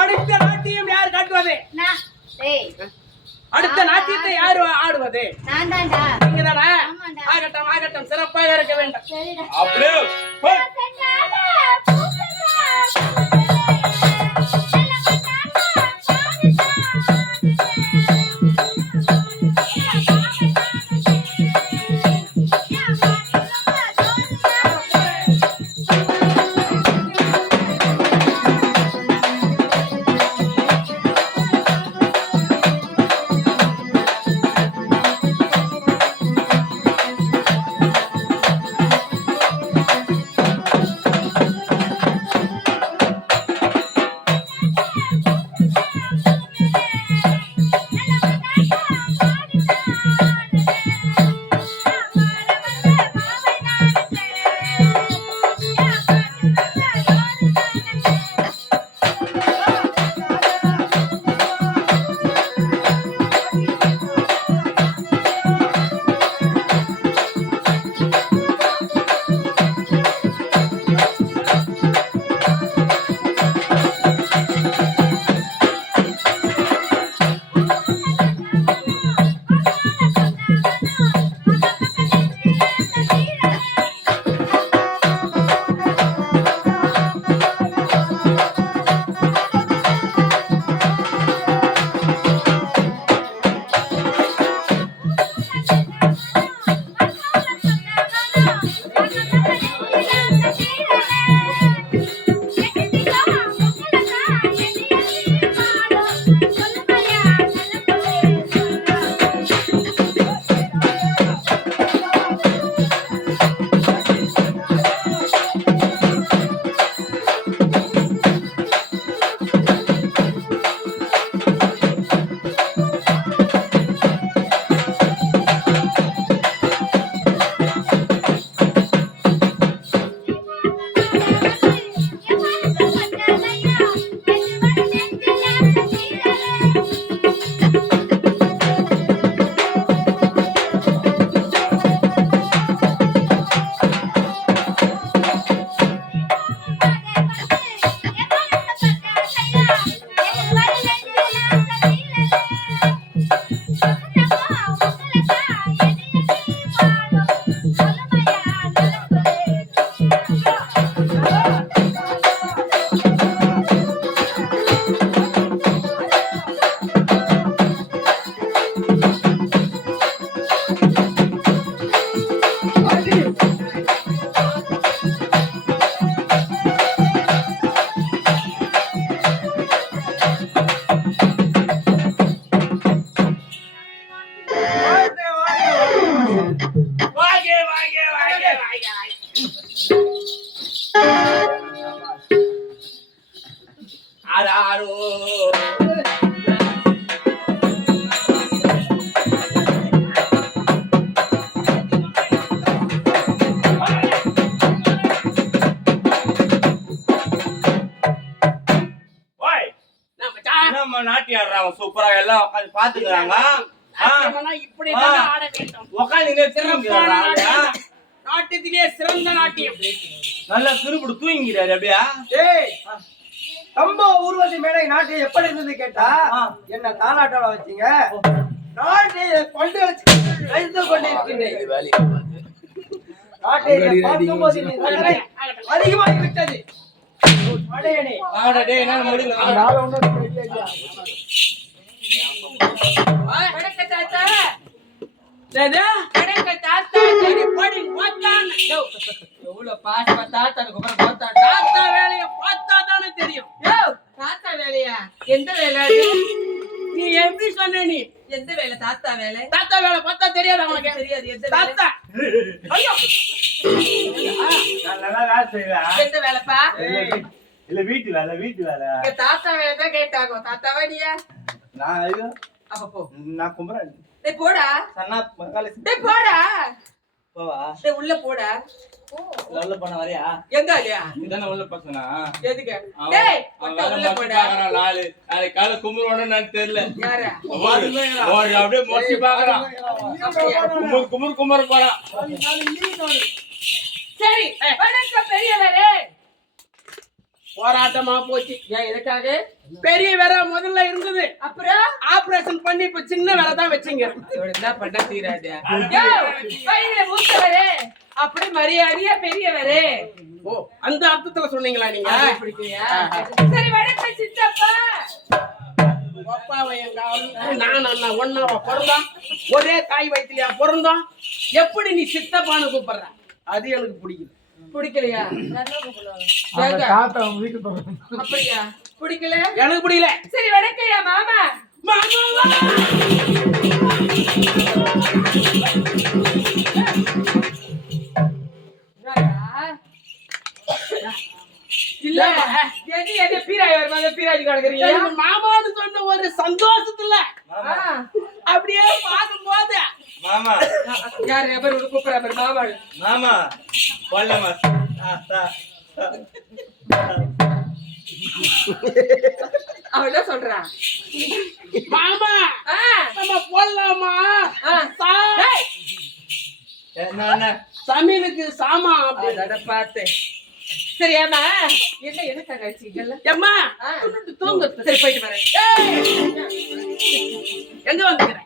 அடுத்த நாட்டியம் யார் காட்டுவது? அடுத்த நாட்டியத்தை யார் ஆடுவது? நீங்கதானா? ஆகட்டும் ஆகட்டும், சிறப்பாக இருக்க வேண்டும். அப்படியே யாரோ நாட்டியம் ஆடுறாங்க சூப்பரா எல்லாம் உட்காந்து பாத்துக்கிறாங்க. இப்படிதான் ஆட வேண்டும். நாட்டியத்திலேயே சிறந்த நாட்டியம். நல்லா திருப்பிடு தூங்கிறாரு அப்படியா? கம்ப ஊர்வசி மேடை நாட்டியம் எப்படி இருந்தது கேட்டா என்ன தாலாட்டால வச்சீங்க நாட்டிய கொண்டு வச்சு கொண்டு இருக்கின்றேன். நாட்டியத்தை பார்க்கும்போது அதிகமாகி விட்டது. தெரியும் தாத்தா வேலையா? எந்த வேலை? நீ எப்படி சொன்ன? நீ எந்த வேலை? தாத்தா வேலை. தாத்தா வேலை பார்த்தா தெரியாது அவனுக்கு. தெரியாது எந்த தாத்தா. எந்த வேலைப்பா? இல்ல வீட்டு வேலை. வீட்டு வேலை. தாத்தா வேலை தான் கேட்டாங்க. தாத்தா வேலையா? நான் நான் கும்பறேன். டேய் போடா. சன்னா மகால. டேய் போடா. போவா. டேய் உள்ள போடா. உள்ள போன வரியா? எங்க அடியா? இதானே உள்ள பசனா? எதுக்கு? டேய் உள்ள போடா. நாலு கால கும்பறோன்னு நான் தெரியல. யாரா? ஓடி அப்படியே மொட்டி பாக்குறான். கும்பர் போறான். சரி வணக்கம் பெரியவரே. போராட்டமா போச்சு. ஏன் எதுக்காக? பெரிய வேற முதல்ல இருந்தது, அப்புறம் ஆபரேஷன் பண்ணி இப்ப சின்ன வேலை தான் வச்சீங்க. என்ன பண்ண தீராது. மூத்தவரே அப்படி மரியாதையா பெரியவரே. ஓ அந்த அர்த்தத்துல சொன்னீங்களா நீங்க? சரி வணக்கம் சித்தப்பா. அப்பாவை எங்க நான் அண்ணா ஒன்னாவா பிறந்தோம், ஒரே தாய் வயிற்றுலயா பிறந்தோம். எப்படி நீ சித்தப்பான்னு கூப்பிடுற? அது எனக்கு பிடிக்கும். பிடிக்கலையா? அப்படியா? பிடிக்கல? எனக்கு பிடிக்கல. சரி வணக்கம்யா மாமா. இல்ல எது பீராஜி கிடக்குறீங்க? மாமான்னு சொன்ன ஒரு சந்தோஷத்துல அப்படியே பார்க்கும் போது மாமா யாரு எவர் கூப்பிடுற மாமா? மாமா போடலாமா? அவன் சொல்றா மாமா நம்ம போடலாமா? என்ன சமையலுக்கு சாமா அப்படி பார்த்து. சரியாமா? என்ன எனக்காக அடிச்சீங்கல்ல? அம்மா தூங்கு. சரி போயிட்டு வரேன். எங்க வந்துக்கிறேன்?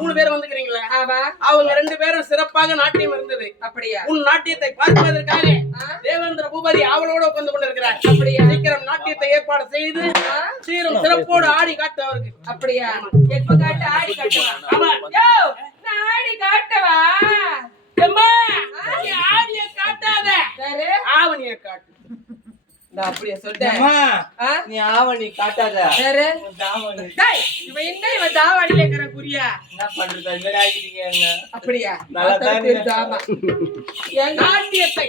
மூணு பேர் வந்துக்கிறீங்களா? அவங்க 2 பேரும் சிறப்பாக நாட்டியம் இருந்தது. அப்படியா? உன் நாட்டியத்தை பார்ப்பதற்காக தேவேந்திர பூபதி அவளோட உட்கார்ந்து கொண்டிருக்கிறார். அப்படியா? சீக்கிரம் நாட்டியத்தை ஏற்பாடு செய்து சீரும் சிறப்போடு ஆடி காட்டு அவருக்கு. அப்படியா? எப்ப காட்டு? ஆடி காட்டுவா? ஆமா. நான் ஆடி காட்டவா? ஆடிய காட்டாத, ஆவணிய காட்டு. நான் அப்படியே சொல்றேன். நீ ஆவணி காட்டாத. இவன் என்ன இவன் தாவாடியில இருக்கிற குறியா? என்ன பண்றது? இந்த ஆகிட்டீங்க என்ன? அப்படியா? நல்லா நாட்டியத்தை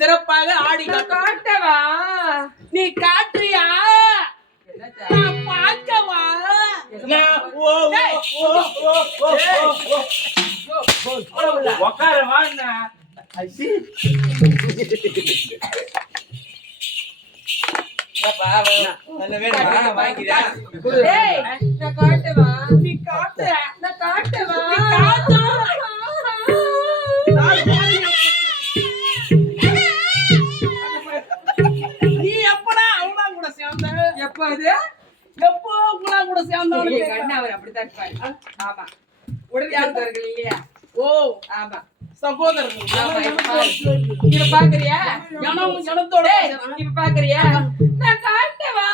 சிறப்பாக ஆடி காட்டவா? நீ காட்டுறியா? நான் பார்க்கவா? உக்கார வாண்ணா. வாங்கிக்கிறியா? நான் காட்டவா? நீ காட்டு. நான் காட்டவா? நீ எப்படா அவனா கூட சேர்ந்த? எப்ப அது? எப்போ உங்களா கூட சேர்ந்தாலும் கண்ணவர் அப்படித்தான் இருப்பாரு. ஆமா உடனடியாளர்கள் இல்லையா? ஓ ஆமா சகோதரர்கள். இப்ப பாக்குறியா? ஜனத்தோட இப்ப பாக்குறியா? நான் காட்டவா?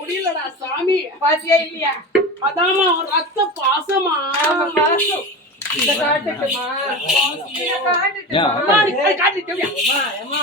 முடியலடா சாமி. பாத்தியா இல்லையா? அதாமா ரத்த பாசமா பாசம். காட்டுமா? காட்டுமா?